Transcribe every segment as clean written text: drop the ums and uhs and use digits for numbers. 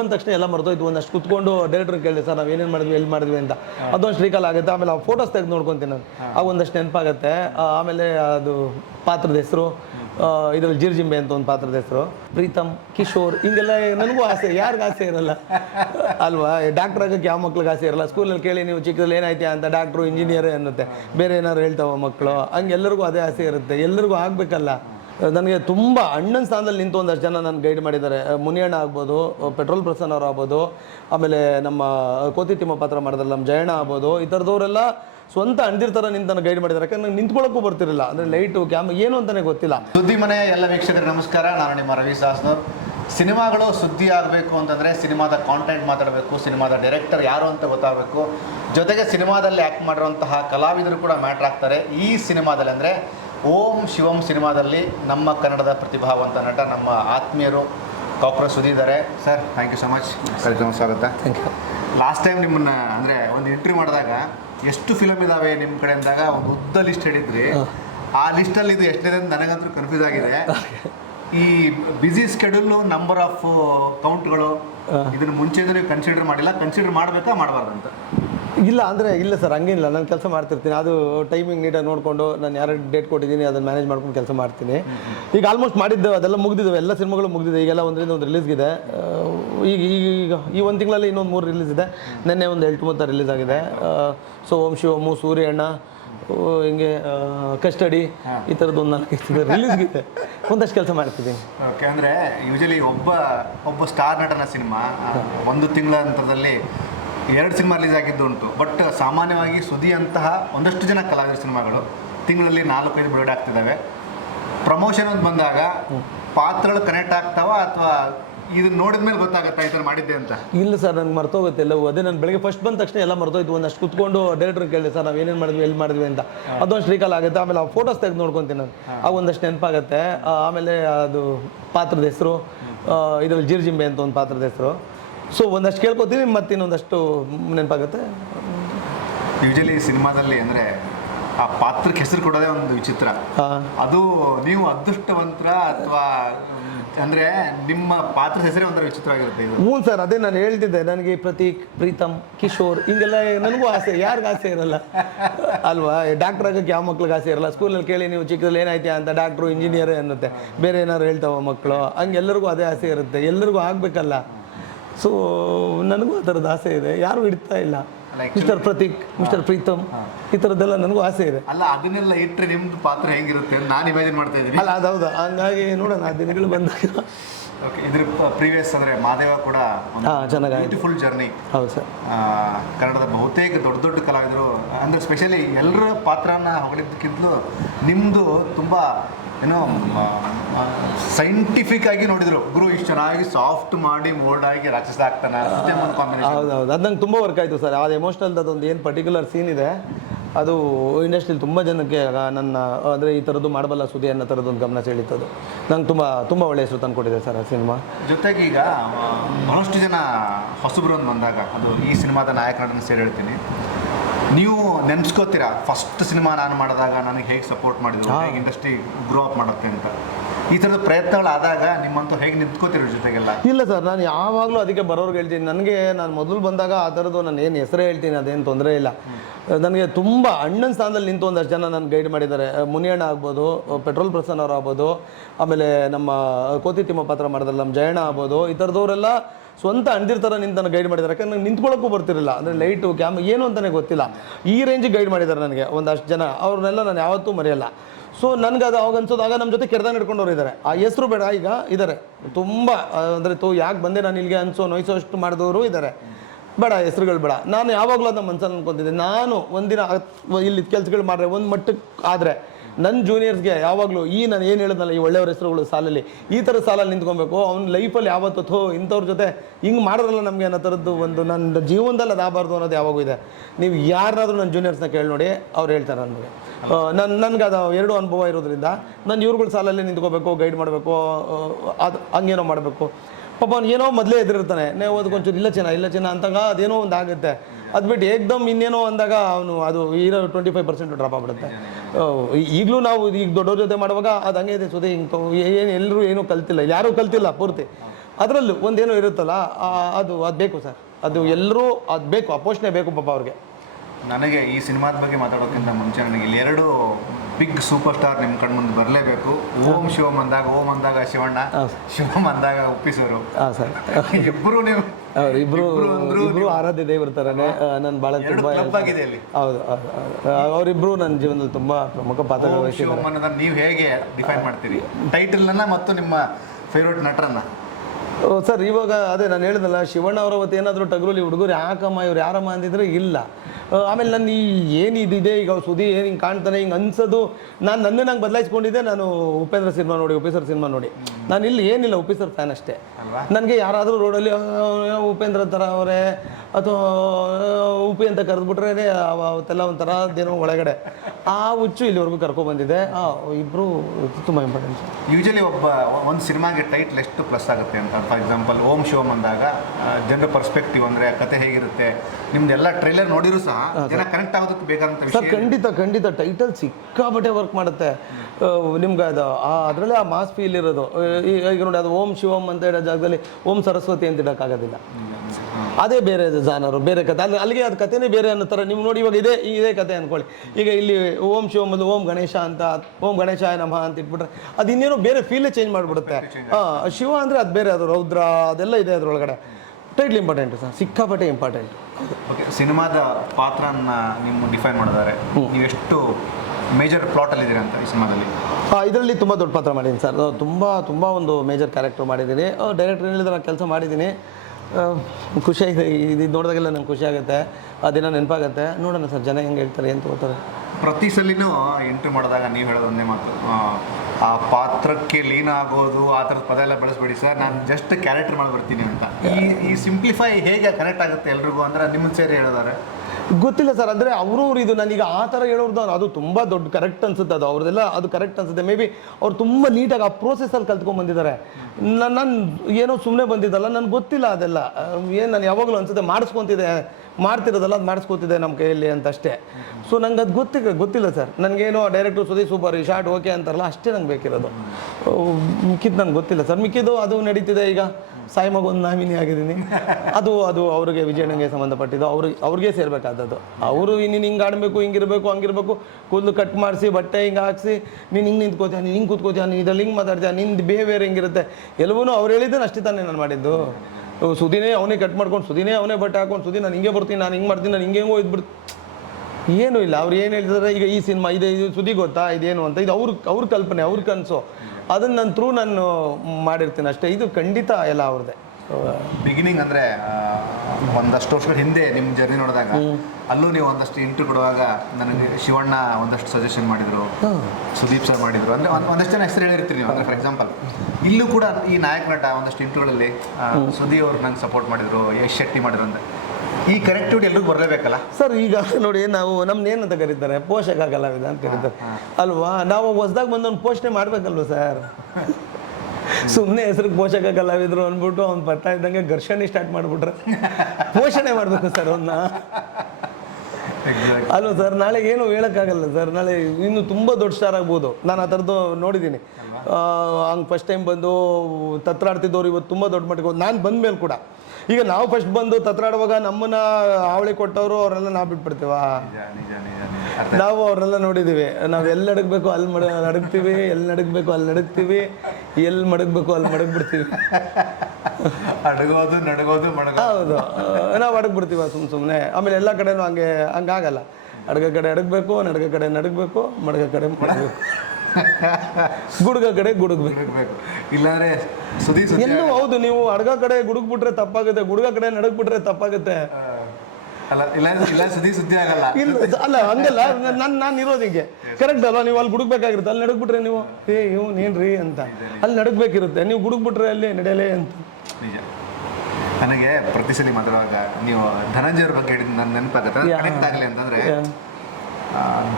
ಬಂದ ತಕ್ಷಣ ಎಲ್ಲ ಮರ್ತೋಯ್ತು. ಒಂದಷ್ಟು ಕುತ್ಕೊಂಡು ಡೈರೆಕ್ಟರ್ ಕೇಳಿದೆ, ಸರ್ ನಾವು ಏನೇನು ಮಾಡಿದ್ವಿ ಎಲ್ಲಿ ಮಾಡಿದ್ವಿ ಅಂತ. ಅದೊಂದು ಶ್ರೀಕಾಲ ಆಗುತ್ತೆ. ಆಮೇಲೆ ಆ ಫೋಟೋಸ್ ತೆಗೆದು ನೋಡ್ಕೊತೀನಿ ನಾನು, ಆಗ ಒಂದಷ್ಟು ನೆನಪಾಗುತ್ತೆ. ಆಮೇಲೆ ಅದು ಪಾತ್ರದ ಹೆಸರು, ಇದರಲ್ಲಿ ಜಿರ್ಜಿಂಬೆ ಅಂತ ಒಂದು ಪಾತ್ರದ ಹೆಸರು, ಪ್ರೀತಮ್, ಕಿಶೋರ್, ಹಿಂಗೆಲ್ಲ ನನಗೂ ಆಸೆ, ಯಾರಿಗೂ ಆಸೆ ಇರಲ್ಲ ಅಲ್ವಾ? ಡಾಕ್ಟರ್ ಆಗೋಕ್ಕೆ ಯಾವ ಮಕ್ಳಿಗೆ ಆಸೆ ಇರಲ್ಲ. ಸ್ಕೂಲಲ್ಲಿ ಕೇಳಿ ನೀವು ಚಿಕ್ಕದಲ್ಲಿ ಏನಾಯ್ತು ಅಂತ, ಡಾಕ್ಟ್ರು ಇಂಜಿನಿಯರೇ ಅನ್ನುತ್ತೆ, ಬೇರೆ ಏನಾದ್ರು ಹೇಳ್ತಾವ ಮಕ್ಕಳು. ಹಂಗೆ ಎಲ್ಲರಿಗೂ ಅದೇ ಆಸೆ ಇರುತ್ತೆ, ಎಲ್ಲರಿಗೂ ಆಗಬೇಕಲ್ಲ. ನನಗೆ ತುಂಬ ಅಣ್ಣನ ಸ್ಥಾನದಲ್ಲಿ ನಿಂತು ಒಂದಷ್ಟು ಜನ ನಾನು ಗೈಡ್ ಮಾಡಿದ್ದಾರೆ. ಮುನಿಯಣ್ಣ ಆಗ್ಬೋದು, ಪೆಟ್ರೋಲ್ ಪ್ರಸನ್ನ ಅವ್ರು ಆಗ್ಬೋದು, ಆಮೇಲೆ ನಮ್ಮ ಕೋತಿ ತಿಮ್ಮ ಪಾತ್ರ ಮಾಡಿದ್ರಲ್ಲ ನಮ್ಮ ಜಯಣ್ಣ ಆಗ್ಬೋದು, ಈ ಥರದವರೆಲ್ಲ ಸ್ವಂತ ಅಣ್ದಿರ್ ಥರ ನಿಂತು ನನಗೆ ಗೈಡ್ ಮಾಡಿದ್ದಾರೆ. ಯಾಕಂದ್ರೆ ನಂಗೆ ನಿಂತ್ಕೊಳ್ಳೋಕ್ಕೂ ಬರ್ತಿರಲಿಲ್ಲ, ಅಂದರೆ ಲೈಟು ಕ್ಯಾಮ್ ಏನು ಅಂತಲೇ ಗೊತ್ತಿಲ್ಲ. ಸುದ್ದಿ ಮನೆ ಎಲ್ಲ ವೀಕ್ಷಕರಿಗೆ ನಮಸ್ಕಾರ, ನಾನು ನಿಮ್ಮ ರವಿ ಸಾಸ್ನೂರ್. ಸಿನಿಮಾಗಳು ಸುದ್ದಿ ಆಗಬೇಕು ಅಂತಂದರೆ ಸಿನಿಮಾದ ಕಾಂಟೆಂಟ್ ಮಾತಾಡಬೇಕು, ಸಿನಿಮಾದ ಡೈರೆಕ್ಟರ್ ಯಾರು ಅಂತ ಗೊತ್ತಾಗಬೇಕು, ಜೊತೆಗೆ ಸಿನಿಮಾದಲ್ಲಿ ಆ್ಯಕ್ಟ್ ಮಾಡಿರೋಂತಹ ಕಲಾವಿದರು ಕೂಡ ಮ್ಯಾಟ್ರ್ ಆಗ್ತಾರೆ. ಈ ಸಿನಿಮಾದಲ್ಲಿ ಅಂದರೆ ಓಂ ಶಿವಂ ಸಿನಿಮಾದಲ್ಲಿ ನಮ್ಮ ಕನ್ನಡದ ಪ್ರತಿಭಾವಂತ ನಟ, ನಮ್ಮ ಆತ್ಮೀಯರು ಕಾಕ್ರೋಚ್ ಸುದ್ದಿ ಇದ್ದಾರೆ. Sir, thank you so much. ಕಾರ್ಯಕ್ರಮ ಸ್ವಾಗತ. Thank you. ಲಾಸ್ಟ್ ಟೈಮ್ ನಿಮ್ಮನ್ನು ಅಂದರೆ ಒಂದು ಇಂಟರ್ವ್ಯೂ ಮಾಡಿದಾಗ ಎಷ್ಟು ಫಿಲಮ್ ಇದ್ದಾವೆ ನಿಮ್ಮ ಕಡೆ ಅಂದಾಗ ಒಂದು ಉದ್ದ ಲಿಸ್ಟ್ ಹೇಳಿದ್ರಿ. ಆ ಲಿಸ್ಟಲ್ಲಿ ಇದು ಎಷ್ಟನೇ ಅಂತ ನನಗಂತೂ ಕನ್ಫ್ಯೂಸ್ ಆಗಿದೆ. ಈ ಬ್ಯುಸಿ ಸ್ಕೆಡ್ಯೂಲ್, ನಂಬರ್ ಆಫ್ ಕೌಂಟ್ಗಳು, ಇದನ್ನು ಮುಂಚೆಯಿಂದ ನೀವು ಕನ್ಸಿಡರ್ ಮಾಡಿಲ್ಲ, ಕನ್ಸಿಡರ್ ಮಾಡಬೇಕಾ ಮಾಡಬಾರ್ದಂತ? ಇಲ್ಲ ಅಂದರೆ ಇಲ್ಲ ಸರ್, ಹಂಗೇನಿಲ್ಲ. ನಾನು ಕೆಲಸ ಮಾಡ್ತಿರ್ತೀನಿ, ಅದು ಟೈಮಿಂಗ್ ನೀಟಾಗಿ ನೋಡಿಕೊಂಡು ನಾನು ಯಾರು ಡೇಟ್ ಕೊಟ್ಟಿದ್ದೀನಿ ಅದನ್ನು ಮ್ಯಾನೇಜ್ ಮಾಡ್ಕೊಂಡು ಕೆಲಸ ಮಾಡ್ತೀನಿ. ಈಗ ಆಲ್ಮೋಸ್ಟ್ ಮಾಡಿದ್ದೇವೆ, ಅದೆಲ್ಲ ಮುಗಿದಿದ್ದಾವೆ, ಎಲ್ಲ ಸಿನಿಮಾಗಳು ಮುಗಿದಿದೆ. ಈಗೆಲ್ಲ ಒಂದರಿಂದ ಒಂದು ರಿಲೀಸ್ಗಿದೆ. ಈಗ ಈ ಒಂದು ತಿಂಗಳಲ್ಲಿ ಇನ್ನೊಂದು 3 ರಿಲೀಸ್ ಇದೆ. ನಿನ್ನೆ ಒಂದು 8 ರಿಲೀಸ್ ಆಗಿದೆ. ಸೊ ಓಂ ಶಿವಮು, ಸೂರ್ಯಣ್ಣ, ಹಿಂಗೆ ಕಸ್ಟಡಿ, ಈ ಥರದ್ದು ಒಂದು 4 ರಿಲೀಸ್ಗಿದೆ. ಒಂದಷ್ಟು ಕೆಲಸ ಮಾಡ್ತಿದ್ದೀನಿ. ಓಕೆ, ಅಂದರೆ ಯೂಶಲಿ ಒಬ್ಬ ಸ್ಟಾರ್ ನಟನ ಸಿನಿಮಾ 1 ತಿಂಗಳ ನಂತರದಲ್ಲಿ 2 ಸಿನಿಮಾ ರಿಲೀಸ್ ಆಗಿದ್ದು ಉಂಟು. ಬಟ್ ಸಾಮಾನ್ಯವಾಗಿ ಸುದ್ದಿ ಅಂತಹ ಒಂದಷ್ಟು ಜನ ಕಲಾವಿದರ ಸಿನಿಮಾಗಳು ತಿಂಗಳಲ್ಲಿ 4-5 ಬಿಡುಗಡೆ ಆಗ್ತಿದ್ದಾವೆ. ಪ್ರಮೋಷನ್ ಅಂತ ಬಂದಾಗ ಪಾತ್ರಗಳು ಕನೆಕ್ಟ್ ಆಗ್ತಾವ ಅಥವಾ ಇದನ್ನ ನೋಡಿದ ಮೇಲೆ ಗೊತ್ತಾಗತ್ತಾ ಈ ಥರ ಮಾಡಿದ್ದೆ ಅಂತ? ಇಲ್ಲ ಸರ್, ನಂಗೆ ಮರ್ತೋಗುತ್ತೆ ಎಲ್ಲವೂ. ಅದೇ ನಾನು ಬೆಳಗ್ಗೆ ಫಸ್ಟ್ ಬಂದ ತಕ್ಷಣ ಎಲ್ಲ ಮರ್ತೋಯ್ತು. ಒಂದಷ್ಟು ಕುತ್ಕೊಂಡು ಡೈರೆಕ್ಟರ್ ಕೇಳಿದೆ, ಸರ್ ನಾವು ಏನೇನು ಮಾಡಿದ್ವಿ ಎಲ್ಲಿ ಮಾಡಿದ್ವಿ ಅಂತ. ಅದೊಂದು ಶ್ರೀಕಾಲ ಆಗುತ್ತೆ. ಆಮೇಲೆ ಆ ಫೋಟೋಸ್ ತೆಗೆದು ನೋಡ್ಕೊತೀನಿ ನಾನು, ಆಗ ಒಂದಷ್ಟು ನೆನಪಾಗುತ್ತೆ. ಆಮೇಲೆ ಅದು ಪಾತ್ರದ ಹೆಸರು, ಇದರಲ್ಲಿ ಜಿರ್ಜಿಂಬೆ ಅಂತ ಒಂದು ಪಾತ್ರದ ಹೆಸರು. ಸೊ ಒಂದಷ್ಟು ಕೇಳ್ಕೊತೀನಿ, ಮತ್ತೆ ಇನ್ನೊಂದಷ್ಟು ನೆನಪಾಗುತ್ತೆ. ಯೂಶಲಿ ಸಿನಿಮಾದಲ್ಲಿ ಅಂದರೆ ಆ ಪಾತ್ರಕ್ಕೆ ಹೆಸರು ಕೊಡೋದೇ ಒಂದು ವಿಚಿತ್ರ. ಅದು ನೀವು ಅದೃಷ್ಟವಂತರ ಅಥವಾ ಅಂದರೆ ನಿಮ್ಮ ಪಾತ್ರದ ಹೆಸರೇ ಒಂಥರ ವಿಚಿತ್ರವಾಗಿರುತ್ತೆ? ಹ್ಞೂ ಸರ್, ಅದೇ ನಾನು ಹೇಳ್ತಿದ್ದೆ. ನನಗೆ ಪ್ರತೀಕ್, ಪ್ರೀತಮ್, ಕಿಶೋರ್, ಹಿಂಗೆಲ್ಲ ನನಗೂ ಆಸೆ, ಯಾರಿಗೂ ಆಸೆ ಇರಲ್ಲ ಅಲ್ವಾ? ಡಾಕ್ಟರ್ ಆಗೋಕ್ಕೆ ಯಾವ ಮಕ್ಳಿಗೆ ಆಸೆ ಇರಲ್ಲ. ಸ್ಕೂಲಲ್ಲಿ ಕೇಳಿ ನೀವು ಚಿಕ್ಕದಲ್ಲಿ ಏನಾಯ್ತು ಅಂತ, ಡಾಕ್ಟ್ರು ಇಂಜಿನಿಯರೇ ಅನ್ನುತ್ತೆ, ಬೇರೆ ಏನಾದ್ರು ಹೇಳ್ತಾವ ಮಕ್ಕಳು. ಹಂಗೆ ಎಲ್ಲರಿಗೂ ಅದೇ ಆಸೆ ಇರುತ್ತೆ, ಎಲ್ಲರಿಗೂ ಆಗಬೇಕಲ್ಲ. ಸೊ ನನಗೂ ಆ ಥರದ ಆಸೆ ಇದೆ, ಯಾರು ಇಡ್ತಾ ಇಲ್ಲ. ಮಿಸ್ಟರ್ ಪ್ರತೀಕ್, ಮಿಸ್ಟರ್ ಪ್ರೀತಮ್, ಈ ಥರದ್ದೆಲ್ಲ ನನಗೂ ಆಸೆ ಇದೆ. ಅಲ್ಲ, ಅದನ್ನೆಲ್ಲ ಇಟ್ಟರೆ ನಿಮ್ದು ಪಾತ್ರ ಹೆಂಗಿರುತ್ತೆ ಅಂತ ನಾನು ಇಮ್ಯಾಜಿನ್ ಮಾಡ್ತಾ ಇದ್ದೀನಿ. ಅಲ್ಲ, ಅದು ಹಂಗಾಗಿ ನೋಡೋಣ ಆ ದಿನಗಳು ಬಂದಾಗ. ಓಕೆ, ಇದ್ರ ಪ್ರೀವಿಯಸ್ ಅಂದರೆ ಮಾದೇವ ಕೂಡ ಚೆನ್ನಾಗಿ ಬ್ಯೂಟಿಫುಲ್ ಜರ್ನಿ. ಹೌದು ಸರ್. ಕನ್ನಡದ ಬಹುತೇಕ ದೊಡ್ಡ ಕಲಾವಿದರು ಅಂದರೆ ಸ್ಪೆಷಲಿ ಎಲ್ಲರ ಪಾತ್ರನ ಹೊಗಳಿದ್ದಕ್ಕಿಂತಲೂ ನಿಮ್ಮದು ತುಂಬ ಏನೋ ಸೈಂಟಿಫಿಕ್ ಆಗಿ ನೋಡಿದ್ರು. ಗುರು ಇಷ್ಟು ಚೆನ್ನಾಗಿ ಸಾಫ್ಟ್ ಮಾಡಿ ಮೋಲ್ಡ್ ಆಗಿ ರಾಕ್ಷಸ ಆಗ್ತಾನೆ. ಹೌದು, ಅದು ನಂಗೆ ತುಂಬ ವರ್ಕ್ ಆಯಿತು ಸರ್. ಅದು ಎಮೋಷ್ನಲ್ ಅದೊಂದು ಏನು ಪರ್ಟಿಕ್ಯುಲರ್ ಸೀನ್ ಇದೆ, ಅದು ಇಂಡಸ್ಟ್ರಿಯಲ್ಲಿ ತುಂಬ ಜನಕ್ಕೆ ನನ್ನ ಅಂದರೆ ಈ ಥರದ್ದು ಮಾಡಬಲ್ಲ ಸುದ್ದಿ ಅನ್ನೋ ಥರದ್ದೊಂದು ಗಮನ ಸೆಳೀತದು. ನಂಗೆ ತುಂಬ ಒಳ್ಳೆಯ ಹೆಸರು ತಂದು ಕೊಟ್ಟಿದೆ ಸರ್ ಆ ಸಿನಿಮಾ. ಜೊತೆಗೆ ಈಗ ಬಹಳಷ್ಟು ಜನ ಹೊಸಬ್ರು ಅಂತ ಬಂದಾಗ, ಅದು ಈ ಸಿನಿಮಾದ ನಾಯಕ ನಟನ ಸೇರಿ ಹೇಳ್ತೀನಿ, ನೀವು ನೆನೆಸ್ಕೋತೀರಾ ಫಸ್ಟ್ ಸಿನಿಮಾ ನಾನು ಮಾಡಿದಾಗ ನನಗೆ ಹೇಗೆ ಸಪೋರ್ಟ್ ಮಾಡಿದ್ರು, ಹೇಗೆ ಇಂಡಸ್ಟ್ರಿ ಗ್ರೋ ಅಪ್ ಮಾಡುತ್ತೆ ಅಂತ. ಈ ಥರದ ಪ್ರಯತ್ನಗಳಾದಾಗ ನಿಮ್ಮಂತೂ ಹೇಗೆ ನಿಂತ್ಕೋತಿರೋ ಜೊತೆಗೆಲ್ಲ? ಇಲ್ಲ ಸರ್, ನಾನು ಯಾವಾಗಲೂ ಅದಕ್ಕೆ ಬರೋರ್ಗೆ ಹೇಳ್ತೀನಿ. ನನಗೆ ನಾನು ಮೊದಲು ಬಂದಾಗ ಆ ಥರದ್ದು ನಾನು ಏನು ಹೆಸರೇ ಹೇಳ್ತೀನಿ, ಅದೇನು ತೊಂದರೆ ಇಲ್ಲ. ನನಗೆ ತುಂಬ ಅಣ್ಣನ ಸ್ಥಾನದಲ್ಲಿ ನಿಂತು ಒಂದಷ್ಟು ಜನ ನಾನು ಗೈಡ್ ಮಾಡಿದ್ದಾರೆ. ಮುನಿಯಣ್ಣ ಆಗ್ಬೋದು, ಪೆಟ್ರೋಲ್ ಪ್ರಸನ್ನ ಅವ್ರು ಆಗ್ಬೋದು, ಆಮೇಲೆ ನಮ್ಮ ಕೋತಿ ತಿಮ್ಮ ಪಾತ್ರ ಮಾಡಿದ್ರಲ್ಲ ನಮ್ಮ ಜಯಣ್ಣ ಆಗ್ಬೋದು, ಈ ಥರದವರೆಲ್ಲ ಸ್ವಂತ ಅಣ್ದಿರ್ ಥರ ನಿಂತು ನನಗೆ ಗೈಡ್ ಮಾಡಿದ್ದಾರೆ. ಯಾಕಂದ್ರೆ ನಂಗೆ ನಿಂತ್ಕೊಳ್ಳೋಕ್ಕೂ ಬರ್ತಿರಲಿಲ್ಲ, ಅಂದರೆ ಲೈಟು ಕ್ಯಾಮ್ ಏನು ಅಂತಲೇ ಗೊತ್ತಿಲ್ಲ. ಈ ರೇಂಜಿಗೆ ಗೈಡ್ ಮಾಡಿದ್ದಾರೆ ನನಗೆ ಒಂದಷ್ಟು ಜನ. ಅವ್ರನ್ನೆಲ್ಲ ನಾನು ಯಾವತ್ತೂ ಮರೆಯಲ್ಲ. ಸೊ ನನಗೆ ಅದು ಅವಾಗ ಅನ್ಸೋದಾಗ ನಮ್ಮ ಜೊತೆ ಕೆರೆದಾಗ ನಡ್ಕೊಂಡವ್ರು ಇದ್ದಾರೆ. ಆ ಹೆಸರು ಬೇಡ, ಈಗ ಇದ್ದಾರೆ ತುಂಬ, ಅಂದರೆ ಯಾಕೆ ಬಂದೆ ನಾನು ಇಲ್ಲಿಗೆ ನೋಯಿಸೋ ಅಷ್ಟು ಮಾಡಿದವರು ಇದ್ದಾರೆ. ಬೇಡ ಹೆಸರುಗಳು ಬೇಡ. ನಾನು ಯಾವಾಗಲೂ ಅದನ್ನ ಮನಸ್ಸಲ್ಲಿ ಅನ್ಕೊತಿದ್ದೆ. ನಾನು ಒಂದಿನ ಇಲ್ಲಿ ಕೆಲಸಗಳು ಮಾಡಿದ್ರೆ ಒಂದು ಮಟ್ಟಕ್ಕೆ ಆದರೆ ನನ್ನ ಜೂನಿಯರ್ಸ್ಗೆ ಯಾವಾಗಲೂ ನಾನು ಏನು ಹೇಳಿದ್ನಲ್ಲ, ಈ ಒಳ್ಳೆಯವ್ರ ಹೆಸರುಗಳು ಸಾಲಲ್ಲಿ ಈ ಥರ ಸಾಲಲ್ಲಿ ನಿಂತ್ಕೊಬೇಕು. ಅವ್ನ ಲೈಫಲ್ಲಿ ಯಾವತ್ತೋ ಇಂಥವ್ರ ಜೊತೆ ಹಿಂಗೆ ಮಾಡಿದ್ರಲ್ಲ ನಮಗೆ ಅನ್ನೋ ಥರದ್ದು ಒಂದು ನನ್ನ ಜೀವನದಲ್ಲಿ ಅದು ಆಗಬಾರ್ದು ಅನ್ನೋದು ಯಾವಾಗೂ ಇದೆ. ನೀವು ಯಾರನ್ನಾದ್ರೂ ನನ್ನ ಜೂನಿಯರ್ಸ್ನ ಕೇಳಿ ನೋಡಿ, ಅವ್ರು ಹೇಳ್ತಾರೆ ನನಗೆ. ನನಗೆ ಅದು 2 ಅನುಭವ ಇರೋದ್ರಿಂದ ನಾನು ಇವ್ರುಗಳ ಸಾಲಲ್ಲಿ ನಿಂತ್ಕೋಬೇಕು, ಗೈಡ್ ಮಾಡಬೇಕು, ಅದು ಹಂಗೇನೋ ಮಾಡಬೇಕು. ಪಾಪ ಅವ್ನು ಏನೋ ಮೊದಲೇ ಎದುರಿರ್ತಾನೆ, ನೀವು ಅದಕ್ಕೊಂಚೂರು ಇಲ್ಲ ಚೆನ್ನ ಅಂತಾಗ ಅದೇನೋ ಒಂದು ಆಗುತ್ತೆ. ಅದು ಬಿಟ್ಟು ಏಕ್ದಮ್ ಇನ್ನೇನೋ ಅಂದಾಗ ಅವನು ಅದು 25% ಡ್ರಾಪ್ ಆಗ್ಬಿಡುತ್ತೆ. ಈಗಲೂ ನಾವು ಈಗ ದೊಡ್ಡವ್ರ ಜೊತೆ ಮಾಡುವಾಗ ಅದು ಹಂಗೆ ಇದೆ ಸುದೇ. ಹಿಂಗೆ ಏನು ಎಲ್ಲರೂ ಏನೂ ಕಲ್ತಿಲ್ಲ, ಯಾರೂ ಕಲ್ತಿಲ್ಲ ಪೂರ್ತಿ. ಅದರಲ್ಲೂ ಒಂದೇನೋ ಇರುತ್ತಲ್ಲ ಅದು ಬೇಕು ಸರ್, ಅದು ಎಲ್ಲರೂ ಅದು ಬೇಕು, ಆ ಪೋಷಣೆ ಬೇಕು ಪಾಪ ಅವ್ರಿಗೆ. ನನಗೆ ಈ ಸಿನಿಮಾದ ಬಗ್ಗೆ ಮಾತಾಡೋಕ್ಕಿಂತ ಮುಂಚೆ ನನಗೆ ಇಲ್ಲಿ ಎರಡು ಬಿಗ್ ಸೂಪರ್ ಸ್ಟಾರ್ ನಿಮ್ಮ ಕಣ್ಮುಂದೆ ಬರಲೇಬೇಕು. ಓಂ ಶಿವಮ್ ಅಂದಾಗ ಓಂ ಅಂದಾಗ ಶಿವಣ್ಣ, ಶಿವಮ್ ಅಂದಾಗ ಉಪ್ಪಿಸೋರು. ಹಾಂ ಸರ್, ಇಬ್ಬರು ನೀವು ಇಬ್ರು ಆರಾಧ್ಯ ದೇವ್ರ ಥರನೇ ನಾನು ಭಾಳ ತುಂಬ ಆಗಿದೆ ಅಲ್ಲಿ. ಹೌದು, ಅವರಿಬ್ಬರು ನನ್ನ ಜೀವನದಲ್ಲಿ ತುಂಬ ಪ್ರಮುಖ ಪಾತ್ರ ವಹಿಸಿದ್ದಾರೆ. ಅನ್ನೋದನ್ನ ನೀವು ಹೇಗೆ ಡಿಫೈನ್ ಮಾಡ್ತೀರಿ, ಟೈಟಲ್ನ ಮತ್ತು ನಿಮ್ಮ ಫೇವ್ರೇಟ್ ನಟರನ್ನ? ಸರ್ ಇವಾಗ ಅದೇ ನಾನು ಹೇಳಿದಲ್ಲ, ಶಿವಣ್ಣ ಅವರ ಅವತ್ತು ಏನಾದರೂ ಟಗರುಲಿ ಹುಡುಗರು ಯಾಕಮ್ಮ ಇವ್ರು ಯಾರಮ್ಮ ಅಂದಿದ್ರೆ ಇಲ್ಲ. ಆಮೇಲೆ ನಾನು ಏನು ಇದಿದೆ ಈಗ ಸುದಿ ಏನು ಹಿಂಗೆ ಕಾಣ್ತಾನೆ ಹಿಂಗೆ ಅನ್ಸೋದು, ನನ್ನನ್ನು ನಂಗೆ ಬದಲಾಯಿಸ್ಕೊಂಡಿದ್ದೆ. ನಾನು ಉಪೇಂದ್ರ ಸಿನಿಮಾ ನೋಡಿ, ಉಪೇಂದ್ರ ಸಿನಿಮಾ ನೋಡಿ ನಾನು ಇಲ್ಲಿ ಏನಿಲ್ಲ ಉಪೇಂದ್ರ ಫ್ಯಾನ್ ಅಷ್ಟೇ. ನನಗೆ ಯಾರಾದರೂ ರೋಡಲ್ಲಿ ಉಪೇಂದ್ರ ಥರ ಅವರೇ ಅಥವಾ ಉಪಿ ಅಂತ ಕರೆದ್ಬಿಟ್ರೆ ಅವತ್ತೆಲ್ಲ ಒಂಥರ ಏನೋ ಒಳಗಡೆ ಆ ಹುಚ್ಚು ಇಲ್ಲಿವರೆಗೂ ಕರ್ಕೊಬಂದಿದೆ. ಇಬ್ಬರು ತುಂಬ ಇಂಪಾರ್ಟೆಂಟ್. ಯೂಶಲಿ ಒಂದು ಸಿನಿಮಾಗೆ ಟೈಟ್ಲ್ ಎಷ್ಟು ಪ್ಲಸ್ ಆಗುತ್ತೆ ಅಂತ? ಫಾರ್ ಎಕ್ಸಾಂಪಲ್ ಓಂ ಶಿವಮ್ ಅಂದಾಗ ಜನರ ಪರ್ಸ್ಪೆಕ್ಟಿವ್ ಅಂದರೆ ಕತೆ ಹೇಗಿರುತ್ತೆ, ನಿಮ್ದೆಲ್ಲ ಟ್ರೈಲರ್ ನೋಡಿದ್ರು ಸಹ ಜನ ಕನೆಕ್ಟ್ ಆಗೋದಕ್ಕೆ ಬೇಕಾದಂಥ ಸರ್ ಖಂಡಿತ ಟೈಟಲ್ ಸಿಕ್ಕಾಪಟ್ಟೆ ವರ್ಕ್ ಮಾಡುತ್ತೆ ನಿಮ್ಗೆ. ಅದು ಅದರಲ್ಲೇ ಆ ಮಾಸ್ ಫೀಲ್ ಇರೋದು. ಈಗ ನೋಡಿ, ಅದು ಓಂ ಶಿವಮ್ ಅಂತ ಹೇಳೋ ಜಾಗದಲ್ಲಿ ಓಂ ಸರಸ್ವತಿ ಅಂತ ಇಡೋಕ್ಕಾಗೋದಿಲ್ಲ. ಅದೇ ಬೇರೆ ಜಾನರು, ಬೇರೆ ಕತೆ. ಅಲ್ಲಿಗೆ ಅದು ಕಥೆನೇ ಬೇರೆ ಅನ್ನೋ ಥರ ನೀವು ನೋಡಿ. ಇವಾಗ ಇದೇ ಕತೆ ಅಂದ್ಕೊಳ್ಳಿ. ಈಗ ಇಲ್ಲಿ ಓಂ ಶಿವಮ್ ಅದು ಓಂ ಗಣೇಶ ಅಂತ, ಓಂ ಗಣೇಶಾಯ ನಮಃ ಅಂತ ಇಟ್ಬಿಟ್ರೆ ಅದು ಇನ್ನೇನೋ ಬೇರೆ ಫೀಲೇ ಚೇಂಜ್ ಮಾಡಿಬಿಡುತ್ತೆ. ಶಿವ ಅಂದರೆ ಅದು ಬೇರೆ, ಅದು ರೌದ್ರ ಅದೆಲ್ಲ ಇದೆ ಅದರೊಳಗಡೆ. ಟೈಟ್ಲ್ ಇಂಪಾರ್ಟೆಂಟ್ ಸರ್, ಸಿಕ್ಕಾಪಟ್ಟೆ ಇಂಪಾರ್ಟೆಂಟ್. ಓಕೆ, ಸಿನಿಮಾದ ಪಾತ್ರನ ನಿಮ್ಮ ಡಿಫೈನ್ ಮಾಡಿದ್ದಾರೆ. ನೀವೆಷ್ಟು ಮೇಜರ್ ಪ್ಲಾಟಲ್ಲಿ ಇದ್ದೀರಾ ಅಂತ ಈ ಸಿನಿಮಾದಲ್ಲಿ? ಇದರಲ್ಲಿ ತುಂಬ ದೊಡ್ಡ ಪಾತ್ರ ಮಾಡಿದ್ದೀನಿ ಸರ್. ತುಂಬ ಒಂದು ಮೇಜರ್ ಕ್ಯಾರೆಕ್ಟರ್ ಮಾಡಿದ್ದೀನಿ. ಡೈರೆಕ್ಟರ್ ಹೇಳಿದ್ರೆ ನಾನು ಕೆಲಸ ಮಾಡಿದ್ದೀನಿ. ಖುಷಿಯಾಗಿದೆ, ಇದು ನೋಡಿದಾಗೆಲ್ಲ ನಂಗೆ ಖುಷಿ ಆಗುತ್ತೆ, ಆ ದಿನ ನೆನಪಾಗುತ್ತೆ. ನೋಡೋಣ ಸರ್ ಜನ ಹೆಂಗೆ ಹೇಳ್ತಾರೆ ಏನು ತಗೋತಾರೆ. ಪ್ರತಿ ಸಲಿನೂ ಎಂಟ್ರಿ ಮಾಡಿದಾಗ ನೀವು ಹೇಳೋದು ಒಂದೇ ಮಾತು, ಆ ಪಾತ್ರಕ್ಕೆ ಲೀನ ಆಗೋದು ಆ ಥರದ ಪದ ಎಲ್ಲ ಬಳಸ್ಬೇಡಿ ಸರ್, ನಾನು ಜಸ್ಟ್ ಕ್ಯಾರೆಕ್ಟರ್ ಮಾಡಿ ಬರ್ತೀನಿ ಅಂತ. ಈ ಸಿಂಪ್ಲಿಫೈ ಹೇಗೆ ಕನೆಕ್ಟ್ ಆಗುತ್ತೆ ಎಲ್ರಿಗೂ ಅಂದರೆ ನಿಮ್ಮನ್ನು ಸೇರಿ ಹೇಳಿದಾರೆ ಗೊತ್ತಿಲ್ಲ ಸರ್. ಅಂದರೆ ಅವರು ಇದು ನನಗೆ ಆ ಥರ ಹೇಳೋರ್ದು ಅದು ತುಂಬ ದೊಡ್ಡ ಕರೆಕ್ಟ್ ಅನ್ಸುತ್ತೆ. ಅದು ಅವ್ರದ್ದೆಲ್ಲ ಅದು ಕರೆಕ್ಟ್ ಅನ್ಸುತ್ತೆ. ಮೇ ಬಿ ಅವ್ರು ತುಂಬ ನೀಟಾಗಿ ಆ ಪ್ರೋಸೆಸ್ಸಲ್ಲಿ ಕಲ್ತ್ಕೊಂಡ್ಬಂದಿದ್ದಾರೆ. ನಾನು ಏನೋ ಸುಮ್ಮನೆ ಬಂದಿದ್ದಲ್ಲ, ನನಗೆ ಗೊತ್ತಿಲ್ಲ ಅದೆಲ್ಲ. ಏನು ನಾನು ಯಾವಾಗಲೂ ಅನ್ಸುತ್ತೆ ಮಾಡ್ತಿರೋದಲ್ಲ, ಅದು ಮಾಡಿಸ್ಕೊತಿದ್ದೆ ನಮ್ಮ ಕೈಯಲ್ಲಿ ಅಂತ ಅಷ್ಟೇ. ಸೊ ನಂಗೆ ಅದು ಗೊತ್ತಿಲ್ಲ ಸರ್. ನನಗೇನೋ ಡೈರೆಕ್ಟರ್ ಸುದಿ ಸೂಪರ್ ಈ ಶಾರ್ಟ್ ಓಕೆ ಅಂತಾರಲ್ಲ ಅಷ್ಟೇ ನಂಗೆ ಬೇಕಿರೋದು. ಮಿಕ್ಕಿದ್ದು ನನಗೆ ಗೊತ್ತಿಲ್ಲ ಸರ್. ಮಿಕ್ಕಿದ್ದು ಅದು ನಡೀತಿದೆ. ಈಗ ಸಾಯಿ ಮಗ ಒಂದು ನಾಮಿನಿ ಆಗಿದ್ದೀನಿ. ಅದು ಅವ್ರಿಗೆ ವಿಜಯಣ್ಣಗೆ ಸಂಬಂಧಪಟ್ಟಿದ್ದು, ಅವ್ರಿಗೆ ಸೇರಬೇಕಾದದ್ದು. ಅವರು ನೀನು ಹಿಂಗೆ ಆಡಬೇಕು, ಹಿಂಗಿರಬೇಕು, ಹಂಗಿರಬೇಕು, ಕೂದಲು ಕಟ್ ಮಾಡಿಸಿ ಬಟ್ಟೆ ಹಿಂಗೆ ಹಾಕ್ಸಿ ನೀನು ಹಿಂಗೆ ನಿಂತ್ಕೋತೀಯ, ನೀನು ಹಿಂಗೆ ಕೂತ್ಕೋತೀಯ, ನೀನು ಇದರಲ್ಲಿ ಹಿಂಗೆ ಮಾತಾಡ್ತೀಯ, ನಿಂದು ಬಿಹೇವಿಯರ್ ಹೆಂಗಿರುತ್ತೆ ಎಲ್ಲವೂ ಅವ್ರು ಹೇಳಿದ್ದನ್ನು ಅಷ್ಟೇ ತಾನೇ ನಾನು ಮಾಡಿದ್ದು. ಸುದಿನೇ ಅವನೇ ಕಟ್ ಮಾಡ್ಕೊಂಡು, ಸುದಿನೇ ಅವನೇ ಬಟ್ಟೆ ಹಾಕೊಂಡು, ಸುದಿ ನಾನು ಹಿಂಗೆ ಬರ್ತೀನಿ, ನಾನು ಹಿಂಗೆ ಮಾಡ್ತೀನಿ, ನಾನು ಹಿಂಗೆ ಹೋಯ್ದ್ಬಿಡ್ತು. ಏನೂ ಇಲ್ಲ. ಅವ್ರು ಏನು ಹೇಳ್ತಿದ್ದಾರೆ ಈಗ ಈ ಸಿನಿಮಾ ಇದು ಸುದಿ ಗೊತ್ತಾ ಇದೇನು ಅಂತ, ಇದು ಅವ್ರ ಕಲ್ಪನೆ, ಅವ್ರ ಕನಸು. ಅದನ್ನು ನಾನು ಮಾಡಿರ್ತೀನಿ ಅಷ್ಟೇ. ಇದು ಖಂಡಿತ ಎಲ್ಲ ಅವ್ರದ್ದೇ. ಬಿಗಿನಿಂಗ್ ಅಂದರೆ ಒಂದಷ್ಟು ವರ್ಷಗಳ ಹಿಂದೆ ನಿಮ್ಮ ಜರ್ನಿ ನೋಡಿದಾಗ ಅಲ್ಲೂ ನೀವು ಒಂದಷ್ಟು ಇಂಟರ್ವ್ಯೂ ಕೊಡುವಾಗ ನನಗೆ ಶಿವಣ್ಣ ಒಂದಷ್ಟು ಸಜೆಷನ್ ಮಾಡಿದರು, ಸುದೀಪ್ ಸರ್ ಮಾಡಿದರು, ಅಂದರೆ ಒಂದಷ್ಟು ಜನ ಹೆಸರು ಹೇಳಿರ್ತೀರಿ ನೀವು. ಅಂದರೆ ಫಾರ್ ಎಕ್ಸಾಂಪಲ್ ಇಲ್ಲೂ ಕೂಡ ಈ ನಾಯಕ ನಟ ಒಂದಷ್ಟು ಇಂಟರ್ವ್ಯೂಗಳಲ್ಲಿ ಸುದೀಪ್ ಅವ್ರು ನಂಗೆ ಸಪೋರ್ಟ್ ಮಾಡಿದರು, ಯಶ್ ಶೆಟ್ಟಿ ಮಾಡಿದ್ರು ಅಂತ. ಈ ಕನೆಕ್ಟಿವಿಟಿ ಎಲ್ರಿಗೂ ಬರಲೇಬೇಕಲ್ಲ ಸರ್. ಈಗ ನೋಡಿ, ನಾವು ನಮ್ಮನ್ನೇನಂತ ಕರೀತಾರೆ, ಪೋಷಕ ಕಲಾವಿದ ಅಂತ ಕರೀತಾರೆ ಅಲ್ವಾ. ನಾವು ಹೊಸ್ದಾಗ ಬಂದವ್ನು ಪೋಷಣೆ ಮಾಡಬೇಕಲ್ವ ಸರ್. ಸುಮ್ಮನೆ ಹೆಸರಿಗೆ ಪೋಷಕ ಕಲಾವಿದರು ಅಂದ್ಬಿಟ್ಟು ಅವ್ನು ಬರ್ತಾ ಇದ್ದಂಗೆ ಘರ್ಷಣೆ ಸ್ಟಾರ್ಟ್ ಮಾಡಿಬಿಟ್ರೆ ಪೋಷಣೆ ಮಾಡಬೇಕು ಸರ್ ಅವನ್ನ, ಅಲ್ವ ಸರ್. ನಾಳೆ ಏನು ಹೇಳೋಕ್ಕಾಗಲ್ಲ ಸರ್. ನಾಳೆ ಇನ್ನು ತುಂಬ ದೊಡ್ಡ ಸ್ಟಾರ್ ಆಗ್ಬೋದು. ನಾನು ಆ ಥರದ್ದು ನೋಡಿದ್ದೀನಿ. ಹಂಗೆ ಫಸ್ಟ್ ಟೈಮ್ ಬಂದು ತತ್ರಾಡ್ತಿದ್ದವ್ರು ಇವತ್ತು ತುಂಬ ದೊಡ್ಡ ಮಟ್ಟಿಗೆ ನಾನು ಬಂದ ಮೇಲೆ ಕೂಡ. ಈಗ ನಾವು ಫಸ್ಟ್ ಬಂದು ತತ್ರಾಡುವಾಗ ನಮ್ಮನ್ನ ಹಾವಳಿ ಕೊಟ್ಟವರು ಅವರೆಲ್ಲ ನಾವು ಬಿಟ್ಬಿಡ್ತೀವ. ನಾವು ಅವ್ರನ್ನೆಲ್ಲ ನೋಡಿದ್ದೀವಿ. ನಾವು ಎಲ್ಲಿ ನಡಗಬೇಕು ಅಲ್ಲಿ ನಡಗ್ತೀವಿ, ಎಲ್ಲಿ ನಡಗಬೇಕು ಅಲ್ಲಿ ನಡಗ್ತೀವಿ, ಎಲ್ಲಿ ಮಡಗಬೇಕು ಅಲ್ಲಿ ಮಡಗ್ಬಿಡ್ತೀವಿ. ಅಡಗೋದು ನಡಗೋದು ಹೌದು, ನಾವು ಅಡಗ್ಬಿಡ್ತೀವ ಸುಮ್ಮನೆ. ಆಮೇಲೆ ಎಲ್ಲ ಕಡೆನೂ ಹಂಗಾಗಲ್ಲ. ಅಡಗ ಕಡೆ ಅಡಗಬೇಕು, ನಡಗ ಕಡೆ ನಡಗಬೇಕು, ಮಡಗ ಕಡೆ ಮಡಗಬೇಕು, ಗುಡುಗ ಕಡೆ ಗುಡುಗ್ಬೇಕು. ಇಲ್ಲಾಂದ್ರೆ ಎಲ್ಲೂ ಹೌದು. ನೀವು ಅಡ್ಗ ಕಡೆ ಗುಡುಗ್ಬಿಟ್ರೆ ತಪ್ಪಾಗುತ್ತೆ, ಗುಡುಗ ಕಡೆ ನಡಗ್ಬಿಟ್ರೆ ತಪ್ಪಾಗುತ್ತೆ. ಅಲ್ಲ ಹಂಗಲ್ಲ. ನಾನು ಇರೋದು ಹಿಂಗೆ ಕರೆಕ್ಟ್ ಅಲ್ವಾ. ನೀವು ಅಲ್ಲಿ ಗುಡುಗ್ಬೇಕಾಗಿರುತ್ತೆ, ಅಲ್ಲಿ ನಡಗ್ಬಿಟ್ರೆ ನೀವು ಏನ್ರಿ ಅಂತ ಅಲ್ಲಿ ನಡಗ್ಬೇಕಿರುತ್ತೆ. ನೀವು ಗುಡುಗ್ಬಿಟ್ರೆ ಅಲ್ಲಿ ನಡೆಯಲೇ ಅಂತ. ನಿಜ. ನನಗೆ ಪ್ರತಿ ಸಲ ಮಾತಾಡುವಾಗ ನೀವು ಧನಂಜಯ ಅವ್ರ ಬಗ್ಗೆ ಹೇಳಿದ್ದು ನನ್ನ ನೆನಪಾಗುತ್ತೆ. ಕನೆಕ್ಟ್ ಆಗಲಿ ಅಂತಂದ್ರೆ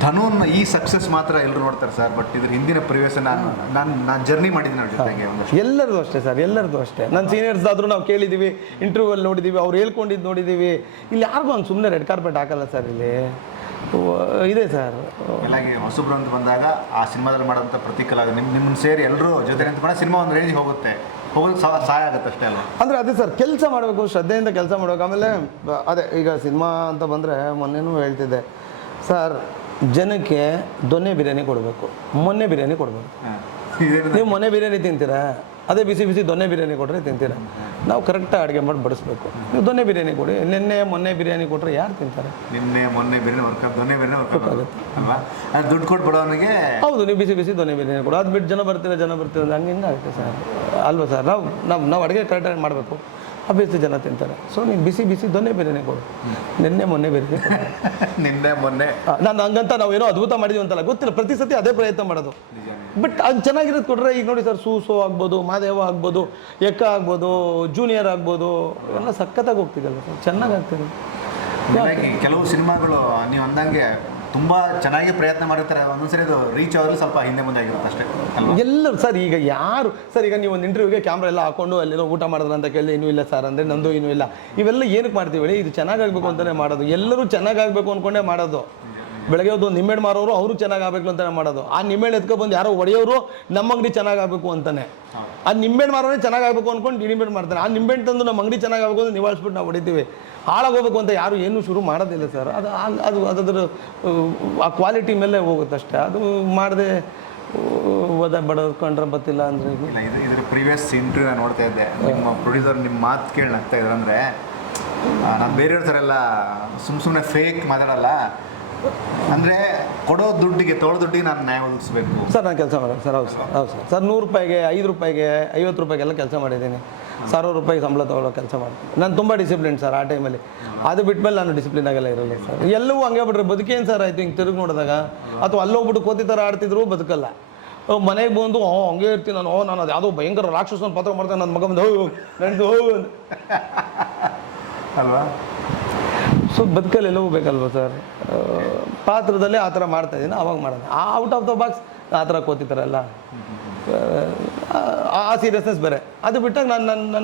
ಧನುನ್ ಈ ಸಕ್ಸಸ್ ಮಾತ್ರ ಎಲ್ಲರೂ ನೋಡ್ತಾರೆ ಸರ್, ಬಟ್ ಇದ್ರ ಹಿಂದಿನ ಪ್ರಿವಿಯಸ್ ನಾನು ಜರ್ನಿ ಮಾಡಿದ್ದೀನಿ ಅವ್ರ ಜೊತೆಗೆ. ಎಲ್ಲರದು ಅಷ್ಟೇ ಸರ್, ಎಲ್ಲರದು ಅಷ್ಟೇ. ನನ್ನ ಸೀನಿಯರ್ಸ್ ಆದರೂ ನಾವು ಕೇಳಿದ್ದೀವಿ, ಇಂಟರ್ವ್ಯೂವಲ್ಲಿ ನೋಡಿದ್ದೀವಿ, ಅವ್ರು ಹೇಳ್ಕೊಂಡಿದ್ದು ನೋಡಿದ್ದೀವಿ. ಇಲ್ಲಿ ಯಾರಿಗೂ ಹಂಗೆ ಸುಮ್ಮನೆ ರೆಡ್ ಕಾರ್ಪೆಟ್ ಹಾಕಲ್ಲ ಸರ್. ಇಲ್ಲಿ ಇದೆ ಸರ್. ಎಲ್ಲಾಗಿ ಹೊಸಬ್ರು ಅಂತ ಬಂದಾಗ ಆ ಸಿನಿಮಾದಲ್ಲಿ ಮಾಡೋಂಥ ಪ್ರತಿ ಕಲಾವಿದ ನಿಮ್ಮನ್ನು ಸೇರಿ ಎಲ್ಲರೂ ಜೊತೆ ನಿಂತ್ಕೊಂಡ ಸಿನಿಮಾ ಒಂದು ರೇಂಜಿಗೆ ಹೋಗುತ್ತೆ. ಹೋಗೋದು ಸಹಾಯ ಆಗುತ್ತೆ ಅಷ್ಟೇ ಅಲ್ಲ. ಅಂದರೆ ಅದೇ ಸರ್, ಕೆಲಸ ಮಾಡಬೇಕು, ಶ್ರದ್ಧೆಯಿಂದ ಕೆಲಸ ಮಾಡಬೇಕು. ಆಮೇಲೆ ಅದೇ ಈಗ ಸಿನಿಮಾ ಅಂತ ಬಂದರೆ ಮೊನ್ನೆನೂ ಹೇಳ್ತಿದ್ದೆ ಸರ್, ಜನಕ್ಕೆ ದೊನ್ನೆ ಬಿರಿಯಾನಿ ಕೊಡಬೇಕು, ಮೊನ್ನೆ ಬಿರಿಯಾನಿ ಕೊಡಬೇಕು. ನೀವು ಮೊನ್ನೆ ಬಿರಿಯಾನಿ ತಿಂತೀರಾ, ಅದೇ ಬಿಸಿ ಬಿಸಿ ದೊನ್ನೆ ಬಿರಿಯಾನಿ ಕೊಟ್ಟರೆ ತಿಂತೀರಾ. ನಾವು ಕರೆಕ್ಟಾಗಿ ಅಡುಗೆ ಮಾಡಿ ಬಡಿಸ್ಬೇಕು. ನೀವು ದೊನ್ನೆ ಬಿರಿಯಾನಿ ಕೊಡಿ, ನಿನ್ನೆ ಮೊನ್ನೆ ಬಿರಿಯಾನಿ ಕೊಟ್ಟರೆ ಯಾರು ತಿಂತಾರೆ? ನಿನ್ನೆ ಮೊನ್ನೆ ಬಿರಿಯಾನಿ ದೊನ್ನೆ ಬಿರಿಯಾನಿ ಆಗುತ್ತೆ ಅಲ್ವಾ? ಅದು ದುಡ್ಡು ಕೊಟ್ಟು ಬಿಡೋನಿಗೆ ಹೌದು, ನೀವು ಬಿಸಿ ಬಿಸಿ ದೊನ್ನೆ ಬಿರಿಯಾನಿ ಕೊಡು, ಅದು ಬಿಟ್ಟು ಜನ ಬರ್ತೀರಾ ಹಂಗೆ ಹಿಂಗೆ ಆಗುತ್ತೆ ಸರ್, ಅಲ್ವಾ ಸರ್? ನಾವು ಅಡುಗೆ ಕರೆಕ್ಟಾಗಿ ಮಾಡಬೇಕು, ಅಭ್ಯರ್ಥಿ ಜನ ತಿಂತಾರೆ. ಸೊ ನೀವು ಬಿಸಿ ಬಿಸಿ ದೊನ್ನೆ ಬಿರಿಯಾನಿ ಕೊಡು, ನಿನ್ನೆ ಮೊನ್ನೆ ಬಿರಿಯಾನಿ ನಿನ್ನೆ ಮೊನ್ನೆ ನಾನು ಹಂಗಂತ ನಾವೇನೋ ಅದ್ಭುತ ಮಾಡಿದ್ವಿ ಅಂತಲ್ಲ, ಗೊತ್ತಿಲ್ಲ, ಪ್ರತಿ ಸತಿ ಅದೇ ಪ್ರಯತ್ನ ಮಾಡೋದು. ಬಟ್ ಅದು ಚೆನ್ನಾಗಿರೋದು ಕೊಟ್ಟರೆ, ಈಗ ನೋಡಿ ಸರ್, ಸೂಸೋ ಆಗ್ಬೋದು, ಮಾದೇವ ಆಗ್ಬೋದು, ಎಕ್ಕ ಆಗ್ಬೋದು, ಜೂನಿಯರ್ ಆಗ್ಬೋದು, ಎಲ್ಲ ಸಖತ್ತಾಗಿ ಹೋಗ್ತಿದೆಯಲ್ಲ ಸರ್, ಚೆನ್ನಾಗಿ ಆಗ್ತಿದೆ. ಕೆಲವು ಸಿನಿಮಾಗಳು ನೀವು ಅಂದಂಗೆ ತುಂಬ ಚೆನ್ನಾಗಿ ಪ್ರಯತ್ನ ಮಾಡಿರ್ತಾರೆ, ಒಂದೊಂದ್ಸರಿ ಅದು ರೀಚ್ ಆಗೋದು ಸ್ವಲ್ಪ ಹಿಂದೆ ಮುಂದೆ ಆಗಿರುತ್ತೆ ಅಷ್ಟೇ. ಎಲ್ಲರೂ ಸರ್, ಈಗ ಯಾರು ಸರ್, ಈಗ ನೀವು ಒಂದು ಇಂಟರ್ವ್ಯೂಗೆ ಕ್ಯಾಮ್ರಾ ಎಲ್ಲ ಹಾಕೊಂಡು ಅಲ್ಲೇನೋ ಊಟ ಮಾಡಿದ್ರೆ ಅಂತ ಕೇಳಿ, ಇನ್ನೂ ಇಲ್ಲ ಸರ್ ಅಂದರೆ ನಂದು ಇನ್ನೂ ಇಲ್ಲ. ಇವೆಲ್ಲ ಏನಕ್ಕೆ ಮಾಡ್ತೀವಿ ಹೇಳಿ? ಇದು ಚೆನ್ನಾಗಾಗಬೇಕು ಅಂತಲೇ ಮಾಡೋದು, ಎಲ್ಲರೂ ಚೆನ್ನಾಗಾಗಬೇಕು ಅಂದ್ಕೊಂಡೇ ಮಾಡೋದು. ಬೆಳಗ್ಗೆ ಒಂದು ನಿಂಬೆಹಣ್ಣು ಮಾರೋರು ಅವರು ಚೆನ್ನಾಗಬೇಕು ಅಂತಲೇ ಮಾಡೋದು. ಆ ನಿಂಬೆಹಣ್ಣು ಎತ್ಕೊಬಂದು ಯಾರೋ ಹೊಡೆಯೋರು ನಮ್ಮ ಅಂಗಡಿ ಚೆನ್ನಾಗಬೇಕು ಅಂತಾನೆ. ಆ ನಿಂಬೆಹಣ್ಣು ಮಾರೋನೇ ಚೆನ್ನಾಗಬೇಕು ಅಂದ್ಕೊಂಡು ನಿಂಬೆಹಣ್ಣು ಮಾಡ್ತಾನೆ. ಆ ನಿಂಬೆಹಣ್ಣು ತಂದು ನಮ್ಮ ಅಂಗಡಿ ಚೆನ್ನಾಗಬೇಕು ಅಂತ ನಿವಾಳಿಸ್ಬಿಟ್ಟು ನಾವು ಹೊಡಿತೀವಿ. ಹಾಳಾಗೋಗ್ಬೇಕು ಅಂತ ಯಾರು ಏನೂ ಶುರು ಮಾಡೋದಿಲ್ಲ ಸರ್. ಅದರ ಆ ಕ್ವಾಲಿಟಿ ಮೇಲೆ ಹೋಗುತ್ತೆ ಅಷ್ಟೇ. ಅದು ಮಾಡದೆ ಬಡಕೊಂಡ್ರೆ ಗೊತ್ತಿಲ್ಲ ಅಂದರೆ ಇದ್ರ ಪ್ರೀವಿಯಸ್ ಇಂಟರ್ವ್ಯೂ ನಾನು ನೋಡ್ತಾ ಇದ್ದೆ, ನಿಮ್ಮ ಪ್ರೊಡ್ಯೂಸರ್ ನಿಮ್ಮ ಮಾತು ಕೇಳಿ ನಗ್ತಾ ಇದ್ರು. ಅಂದರೆ ನಾನು ಬೇರೆಯವ್ರ ಥರ ಎಲ್ಲ ಸುಮ್ಮನೆ ಫೇಕ್ ಮಾತಾಡಲ್ಲ, ಅಂದರೆ ಕೊಡೋ ದುಡ್ಡಿಗೆ ತೊಗೊಳೋ ದುಡ್ಡಿಗೆ ನಾನು ನ್ಯಾಯ ಒದಗಿಸ್ಬೇಕು ಸರ್. ನಾನು ಕೆಲಸ ಮಾಡೋದು ಸರ್. ಹೌದು ಸರ್, ಹೌದು ಸರ್. ಸರ್ 100 ರೂಪಾಯಿಗೆ, 5 ರೂಪಾಯಿಗೆ, 50 ರೂಪಾಯಿಗೆಲ್ಲ ಕೆಲಸ ಮಾಡಿದ್ದೀನಿ. 1000 ರೂಪಾಯಿ ಸಂಬಳ ತೊಗೊಳ್ಳೋ ಕೆಲಸ ಮಾಡ್ತೀನಿ. ನಾನು ತುಂಬ ಡಿಸಿಪ್ಲಿನ್ ಸರ್ ಆ ಟೈಮಲ್ಲಿ. ಅದು ಬಿಟ್ಮೇಲೆ ನಾನು ಡಿಸಿಪ್ಲಿನ್ ಆಗೆಲ್ಲ ಇರಲ್ಲ ಸರ್. ಎಲ್ಲವೂ ಹಂಗೆ ಬಿಟ್ರೆ ಬದುಕೇನು ಸರ್ ಆಯಿತು? ಹಿಂಗೆ ತಿರುಗಿ ನೋಡಿದಾಗ, ಅಥವಾ ಅಲ್ಲೋಗ್ಬಿಟ್ಟು ಕೋತಿ ಥರ ಆಡ್ತಿದ್ರು ಬದುಕಲ್ಲ. ಮನೆಗೆ ಬಂದು ಹಂಗೆ ಇರ್ತೀನಿ ನಾನು ಅದು ಯಾವುದೋ ಭಯಂಕರ ರಾಕ್ಷಸನ ಪಾತ್ರ ಮಾಡ್ತಾನೆ, ನನ್ನ ಮಗ ಬಂದು ನನಗೆ ಅಲ್ವಾ? ಸೊ ಬದುಕಲ್ಲಿ ಎಲ್ಲವೂ ಬೇಕಲ್ವ ಸರ್? ಪಾತ್ರದಲ್ಲೇ ಆ ಥರ ಮಾಡ್ತಾಯಿದ್ದೀನಿ, ಅವಾಗ ಮಾಡೋಣ. ಔಟ್ ಆಫ್ ದ ಬಾಕ್ಸ್ ಆ ಥರ ಕೋತಿತಾರಲ್ಲ, ಆ ಸೀರಿಯಸ್ನೆಸ್ ಬೇರೆ. ಅದು ಬಿಟ್ಟಾಗ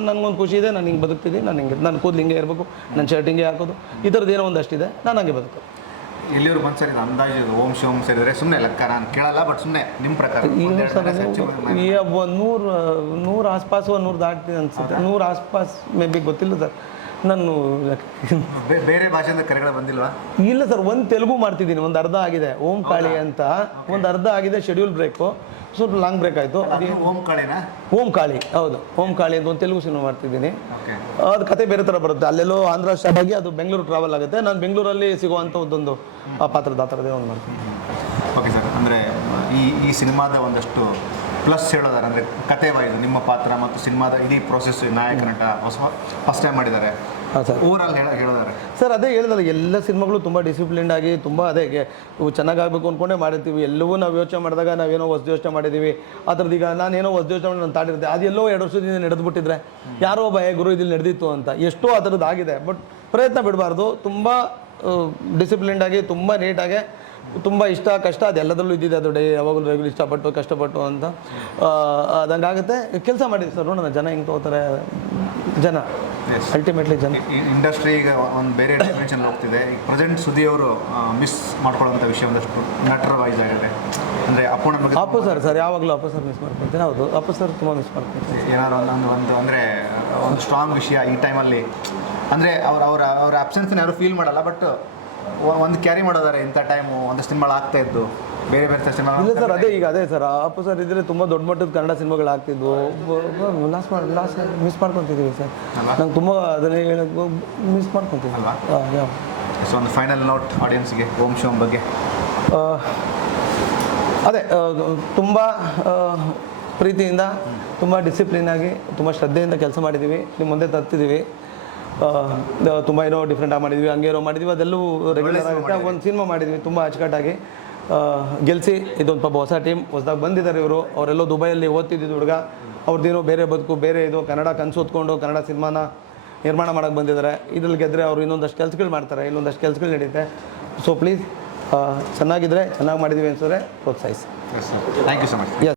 ನನಗೊಂದು ಖುಷಿ ಇದೆ, ನಾನು ಹಿಂಗೆ ಬದುಕ್ತಿದ್ದೀನಿ, ನಾನು ಹಿಂಗೆ, ನನ್ನ ಕೂದಲು ಹಿಂಗೆ ಇರಬೇಕು, ನನ್ನ ಶರ್ಟ್ ಹಿಂಗೆ ಹಾಕೋದು, ಈ ಥರದ್ದು ಏನೋ ಒಂದಷ್ಟಿದೆ, ನಾನು ಹಂಗೆ ಬದುಕು. ಎಲ್ಲಿಯವರು ಬಂದು ಸರಿ ಅಂದಾಜು ಓಂ ಶಿವಂ ಸೇರಿದರೆ ಸುಮ್ಮನೆ ಲೆಕ್ಕ ನಾನು ಕೇಳಲ್ಲ, ಬಟ್ ಸುಮ್ಮನೆ ನಿಮ್ಮ ಪ್ರಕಾರ ಈಗ 100 ಆಸ್ಪಾಸು, 100 ದಾಟ್ತೀನಿ ಅನ್ಸುತ್ತೆ, 100 ಆಸ್ಪಾಸ್ ಮೇ ಬಿ, ಗೊತ್ತಿಲ್ಲ ಸರ್. ನಾನು ಬೇರೆ ಭಾಷೆಯಿಂದ ಕರೆಗಳು ಬಂದಿಲ್ವಾ? ಇಲ್ಲ ಸರ್, ಒಂದು ತೆಲುಗು ಮಾಡ್ತಿದ್ದೀನಿ, ಒಂದು ಅರ್ಧ ಆಗಿದೆ, ಓಂ ಕಾಳಿ ಅಂತ ಒಂದು ಅರ್ಧ ಆಗಿದೆ, ಶೆಡ್ಯೂಲ್ ಬ್ರೇಕು, ಸ್ವಲ್ಪ ಲಾಂಗ್ ಬ್ರೇಕ್ ಆಯಿತು. ಓಂ ಕಾಳಿನಾ? ಓಂ ಕಾಳಿ, ಹೌದು, ಓಂ ಕಾಳಿ ಅಂತ ಒಂದು ತೆಲುಗು ಸಿನಿಮಾ ಮಾಡ್ತಿದ್ದೀನಿ. ಅದು ಕತೆ ಬೇರೆ ಥರ ಬರುತ್ತೆ, ಅಲ್ಲೆಲ್ಲೋ ಆಂಧ್ರ ಸ್ಟಾರ್ಟ್ ಆಗಿ ಅದು ಬೆಂಗಳೂರು ಟ್ರಾವೆಲ್ ಆಗುತ್ತೆ. ನಾನು ಬೆಂಗಳೂರಲ್ಲಿ ಸಿಗುವಂಥ ಒಂದೊಂದು ಆ ಪಾತ್ರದ ಆ ಥರದೇ ಒಂದು ಮಾಡ್ತೀನಿ. ಓಕೆ ಸರ್, ಅಂದರೆ ಈ ಸಿನಿಮಾದ ಒಂದಷ್ಟು ಪ್ಲಸ್ ಹೇಳೋದಾರೆ, ಅಂದರೆ ಕತೆ ವಾಯ್ದು ನಿಮ್ಮ ಪಾತ್ರ ಮತ್ತು ಸಿನಿಮಾದ ಇಡೀ ಪ್ರೋಸೆಸ್, ನಾಯಕ ನಟ ಫಸ್ಟ್ ಟೈಮ್ ಮಾಡಿದ್ದಾರೆ. ಹಾಂ ಸರ್, ಓವರಾಲ್ ಹೇಳೋದಾರೆ ಸರ್ ಅದೇ ಹೇಳಿದಲ್ಲ, ಎಲ್ಲ ಸಿನಿಮಾಗಳು ತುಂಬ ಡಿಸಿಪ್ಲಿನ್ಡ್ ಆಗಿ, ತುಂಬ ಅದೇ ಚೆನ್ನಾಗಾಗಬೇಕು ಅಂದ್ಕೊಂಡೇ ಮಾಡಿರ್ತೀವಿ. ಎಲ್ಲವೂ ನಾವು ಯೋಚನೆ ಮಾಡಿದಾಗ ನಾವೇನೋ ಹೊಸ ಯೋಚನೆ ಮಾಡಿದ್ದೀವಿ. ಆ ಥರದ್ದು ಈಗ ನಾನೇನೋ ಹೊಸ ಯೋಚನೆ ಮಾಡಿ ನಾನು ತಾಡಿರ್ತೆ, ಅದೆಲ್ಲೋ 2 ವರ್ಷದಿಂದ ನಡೆದ್ಬಿಟ್ಟಿದ್ರೆ ಯಾರೋ ಒಬ್ಬ ಗುರು ಇಲ್ಲಿ ನಡೆದಿತ್ತು ಅಂತ, ಎಷ್ಟೋ ಆ ಥರದ್ದು ಆಗಿದೆ. ಬಟ್ ಪ್ರಯತ್ನ ಬಿಡಬಾರ್ದು, ತುಂಬ ಡಿಸಿಪ್ಲಿನ್ಡ್ ಆಗಿ, ತುಂಬ ನೀಟಾಗಿ, ತುಂಬ ಇಷ್ಟ ಕಷ್ಟ ಅದೆಲ್ಲದರಲ್ಲೂ ಇದ್ದಿದೆ. ಅದು ಯಾವಾಗಲೂ ರೆಗ್ಯುಲರ್ ಇಷ್ಟಪಟ್ಟು ಕಷ್ಟಪಟ್ಟು ಅಂತ ಅದಂಗಾಗುತ್ತೆ. ಕೆಲಸ ಮಾಡಿದ್ವಿ ಸರ್, ನೋಡೋಣ ಜನ ಹೆಂಗೆ ತಗೋತಾರೆ. ಜನ ಅಲ್ಟಿಮೇಟ್ಲಿ ಜನ. ಇಂಡಸ್ಟ್ರಿ ಈಗ ಒಂದು ಬೇರೆ ಡೈಮೆನ್ಷನ್ ಹೋಗ್ತಿದೆ. ಈಗ ಪ್ರೆಸೆಂಟ್ ಸುದ್ದಿ ಅವರು ಮಿಸ್ ಮಾಡ್ಕೊಳ್ಳೋಂಥ ವಿಷಯ ಒಂದಷ್ಟು ನಟರ ವೈಸ್ ಆಗಿದೆ. ಅಂದರೆ ಅಪ್ಪು ಸರ್ ಯಾವಾಗಲೂ ಅಪ್ಪು ಸರ್ ಮಿಸ್ ಮಾಡ್ಕೊಳ್ತೀನಿ. ಹೌದು, ಅಪ್ಪು ಸರ್ ತುಂಬ ಮಿಸ್ ಮಾಡ್ಕೊಳ್ತೀನಿ. ಏನಾದ್ರು ಒಂದು ಅಂದರೆ ಒಂದು ಸ್ಟ್ರಾಂಗ್ ವಿಷಯ ಈ ಟೈಮಲ್ಲಿ, ಅಂದರೆ ಅವ್ರ ಅಬ್ಸೆನ್ಸ್ನ ಯಾರು ಫೀಲ್ ಮಾಡಲ್ಲ, ಬಟ್ ಒಂದು ಕ್ಯಾರಿ ಮಾಡೋದಾರೆ. ಇಂಥ ಟೈಮು ಒಂದಷ್ಟು ಸಿನಿಮಾಗಳು ಆಗ್ತಾ ಇದ್ದು, ಬೇರೆ ಬೇರೆ ಸಿನಿಮಾ. ಇಲ್ಲ ಸರ್, ಅದೇ ಸರ್, ಅಪ್ಪು ಸರ್ ಇದ್ದರೆ ತುಂಬ ದೊಡ್ಡ ಮಟ್ಟದ ಕನ್ನಡ ಸಿನಿಮಾಗಳು ಆಗ್ತಿದ್ವು. ಲಾಸ್ ಮಿಸ್ ಮಾಡ್ಕೊತಿದ್ದೀವಿ ಸರ್. ನಂಗೆ ತುಂಬ ಅದನ್ನೇ ಹೇಳೋದು ಮಿಸ್ ಮಾಡ್ಕೊತೀವಿ ಅಲ್ವಾ? ಸೊ ಒಂದು ಫೈನಲ್ ನೋಟ್ ಆಡಿಯನ್ಸ್ಗೆ ಓಂ ಶಿವಂ ಬಗ್ಗೆ. ಅದೇ ತುಂಬ ಪ್ರೀತಿಯಿಂದ, ತುಂಬ ಡಿಸಿಪ್ಲಿನಾಗಿ, ತುಂಬ ಶ್ರದ್ಧೆಯಿಂದ ಕೆಲಸ ಮಾಡಿದ್ದೀವಿ. ನಿಮ್ಮ ಮುಂದೆ ತರ್ತಿದ್ದೀವಿ. ತುಂಬ ಏನೋ ಡಿಫ್ರೆಂಟಾಗಿ ಮಾಡಿದ್ವಿ, ಹಂಗೇನೋ ಮಾಡಿದ್ವಿ, ಅದೆಲ್ಲವೂ ರೆಗ್ಯುಲರ್ ಆಗುತ್ತೆ. ಒಂದು ಸಿನಿಮಾ ಮಾಡಿದ್ವಿ ತುಂಬ ಅಚ್ಚುಕಟ್ಟಾಗಿ, ಗೆಲ್ಲಿಸಿ. ಇದೊಂದು ಪಾಪ ಹೊಸ ಟೀಮ್ ಹೊಸದಾಗಿ ಬಂದಿದ್ದಾರೆ ಇವರು. ಅವರೆಲ್ಲೋ ದುಬೈಯಲ್ಲಿ ಓದ್ತಿದ್ದಿದ್ದು ಹುಡುಗ, ಅವ್ರದ್ದೇನೋ ಬೇರೆ ಬದುಕು, ಬೇರೆ ಇದು ಕನ್ನಡ ಕನಸು ಹೊತ್ಕೊಂಡು ಕನ್ನಡ ಸಿನಿಮಾನ ನಿರ್ಮಾಣ ಮಾಡೋಕ್ಕೆ ಬಂದಿದ್ದಾರೆ. ಇದ್ರಲ್ಲಿ ಗೆದ್ದರೆ ಅವರು ಇನ್ನೊಂದಷ್ಟು ಕೆಲಸಗಳು ಮಾಡ್ತಾರೆ, ಇಲ್ಲೊಂದಷ್ಟು ಕೆಲಸಗಳು ನಡೀತೆ. ಸೊ ಪ್ಲೀಸ್ ಚೆನ್ನಾಗಿದ್ದರೆ, ಚೆನ್ನಾಗಿ ಮಾಡಿದ್ದೀವಿ ಅನ್ಸಿದ್ರೆ ಪ್ರೋತ್ಸಾಹಿಸಿ. Thank you so much.